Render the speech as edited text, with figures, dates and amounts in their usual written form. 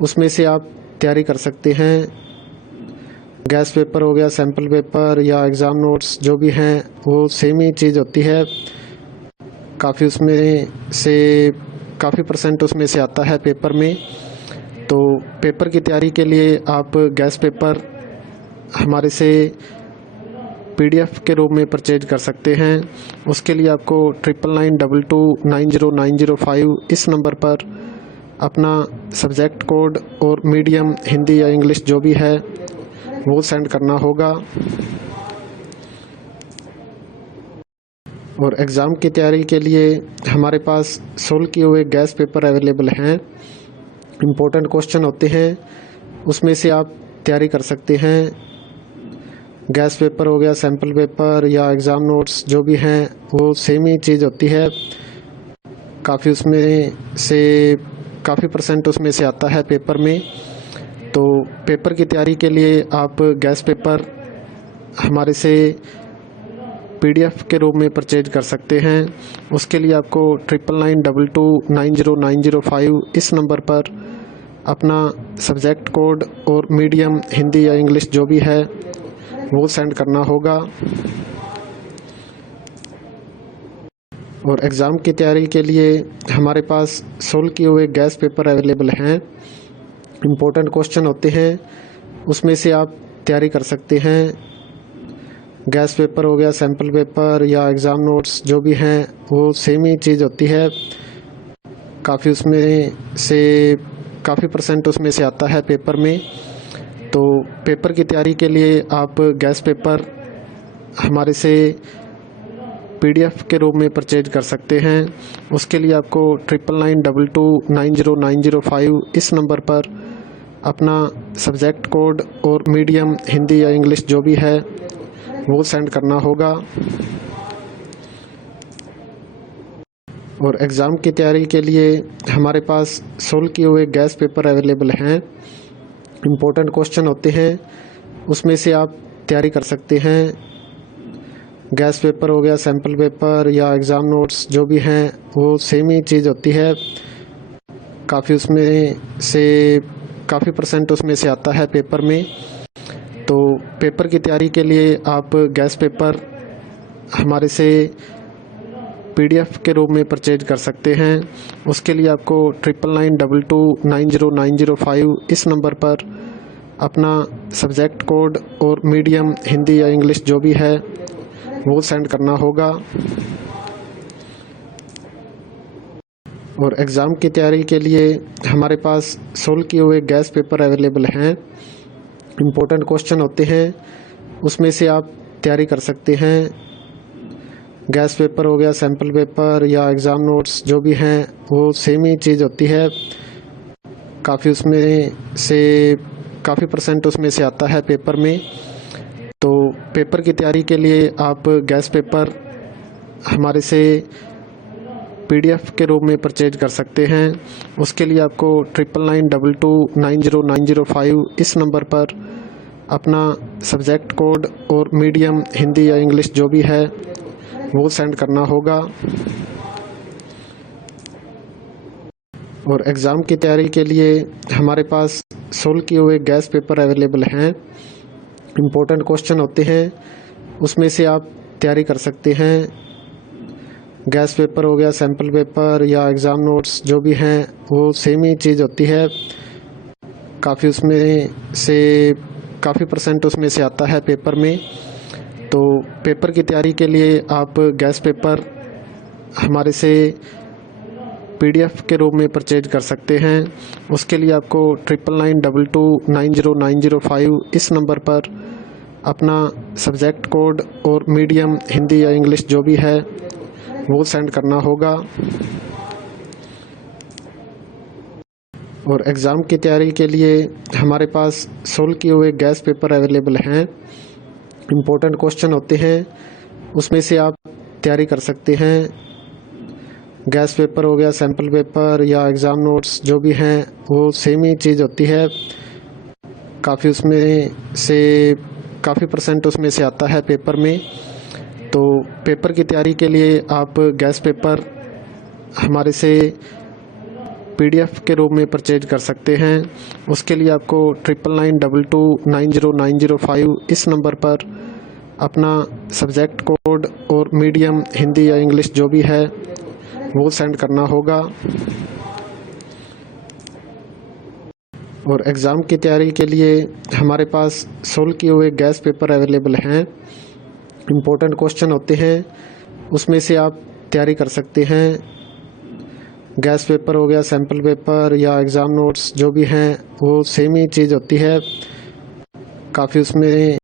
उसमें से आप तैयारी कर सकते हैं। गैस पेपर हो गया, सैम्पल पेपर या एग्ज़ाम नोट्स जो भी हैं वो सेम ही चीज़ होती है। काफ़ी उसमें से काफ़ी परसेंट उसमें से आता है पेपर में। तो पेपर की तैयारी के लिए आप गैस पेपर हमारे से PDF के रूप में परचेज कर सकते हैं। उसके लिए आपको 9992290905 इस नंबर पर अपना सब्जेक्ट कोड और मीडियम हिंदी या इंग्लिश जो भी है वो सेंड करना होगा। और एग्ज़ाम की तैयारी के लिए हमारे पास सोल्व किए हुए गैस पेपर अवेलेबल हैं। इम्पोर्टेंट क्वेश्चन होते हैं, उसमें से आप तैयारी कर सकते हैं। गैस पेपर हो गया, सैम्पल पेपर या एग्ज़ाम नोट्स जो भी हैं वो सेम ही चीज़ होती है। काफ़ी उसमें से काफ़ी परसेंट उसमें से आता है पेपर में। तो पेपर की तैयारी के लिए आप गैस पेपर हमारे से PDF के रूप में परचेज कर सकते हैं। उसके लिए आपको 9992290905 इस नंबर पर अपना सब्जेक्ट कोड और मीडियम हिंदी या इंग्लिश जो भी है वो सेंड करना होगा। और एग्ज़ाम की तैयारी के लिए हमारे पास सोल्व किए हुए गैस पेपर अवेलेबल हैं। इम्पोर्टेंट क्वेश्चन होते हैं, उसमें से आप तैयारी कर सकते हैं। गैस पेपर हो गया, सैम्पल पेपर या एग्ज़ाम नोट्स जो भी हैं वो सेम ही चीज़ होती है। काफ़ी उसमें से काफ़ी परसेंट उसमें से आता है पेपर में। तो पेपर की तैयारी के लिए आप गैस पेपर हमारे से PDF के रूप में परचेज कर सकते हैं। उसके लिए आपको 9992290905 इस नंबर पर अपना सब्जेक्ट कोड और मीडियम हिंदी या इंग्लिश जो भी है वो सेंड करना होगा। और एग्ज़ाम की तैयारी के लिए हमारे पास सोल्व किए हुए गैस पेपर अवेलेबल हैं। इम्पोर्टेंट क्वेश्चन होते हैं, उसमें से आप तैयारी कर सकते हैं। गैस पेपर हो गया, सैम्पल पेपर या एग्ज़ाम नोट्स जो भी हैं वो सेम ही चीज़ होती है। काफ़ी उसमें से काफ़ी परसेंट उसमें से आता है पेपर में। तो पेपर की तैयारी के लिए आप गैस पेपर हमारे से PDF के रूप में परचेज कर सकते हैं। उसके लिए आपको 9992290905 इस नंबर पर अपना सब्जेक्ट कोड और मीडियम हिंदी या इंग्लिश जो भी है वो सेंड करना होगा। और एग्ज़ाम की तैयारी के लिए हमारे पास सोल्व किए हुए गैस पेपर अवेलेबल हैं। इम्पोर्टेंट क्वेश्चन होते हैं, उसमें से आप तैयारी कर सकते हैं। गैस पेपर हो गया, सैम्पल पेपर या एग्ज़ाम नोट्स जो भी हैं वो सेम ही चीज़ होती है। काफ़ी उसमें से काफ़ी परसेंट उसमें से आता है पेपर में। तो पेपर की तैयारी के लिए आप गैस पेपर हमारे से PDF के रूप में परचेज कर सकते हैं। उसके लिए आपको 9992290905 इस नंबर पर अपना सब्जेक्ट कोड और मीडियम हिंदी या इंग्लिश जो भी है वो सेंड करना होगा। और एग्ज़ाम की तैयारी के लिए हमारे पास सोल्व किए हुए गैस पेपर अवेलेबल हैं। इम्पोर्टेंट क्वेश्चन होते हैं, उसमें से आप तैयारी कर सकते हैं। गैस पेपर हो गया, सैम्पल पेपर या एग्ज़ाम नोट्स जो भी हैं वो सेम ही चीज़ होती है। काफ़ी उसमें से काफ़ी परसेंट उसमें से आता है पेपर में। तो पेपर की तैयारी के लिए आप गैस पेपर हमारे से PDF के रूप में परचेज कर सकते हैं। उसके लिए आपको 9992290905 इस नंबर पर अपना सब्जेक्ट कोड और मीडियम हिंदी या इंग्लिश जो भी है वो सेंड करना होगा। और एग्ज़ाम की तैयारी के लिए हमारे पास सोल्व किए हुए गैस पेपर अवेलेबल हैं। इम्पोर्टेंट क्वेश्चन होते हैं, उसमें से आप तैयारी कर सकते हैं। गैस पेपर हो गया, सैम्पल पेपर या एग्ज़ाम नोट्स जो भी हैं वो सेम ही चीज़ होती है। काफ़ी उसमें से काफ़ी परसेंट उसमें से आता है पेपर में। तो पेपर की तैयारी के लिए आप गैस पेपर हमारे से PDF के रूप में परचेज कर सकते हैं। उसके लिए आपको 9992290905 इस नंबर पर अपना सब्जेक्ट कोड और मीडियम हिंदी या इंग्लिश जो भी है वो सेंड करना होगा। और एग्ज़ाम की तैयारी के लिए हमारे पास सोल्व किए हुए गैस पेपर अवेलेबल हैं। इम्पोर्टेंट क्वेश्चन होते हैं, उसमें से आप तैयारी कर सकते हैं। गैस पेपर हो गया, सैम्पल पेपर या एग्ज़ाम नोट्स जो भी हैं वो सेम ही चीज़ होती है। काफ़ी उसमें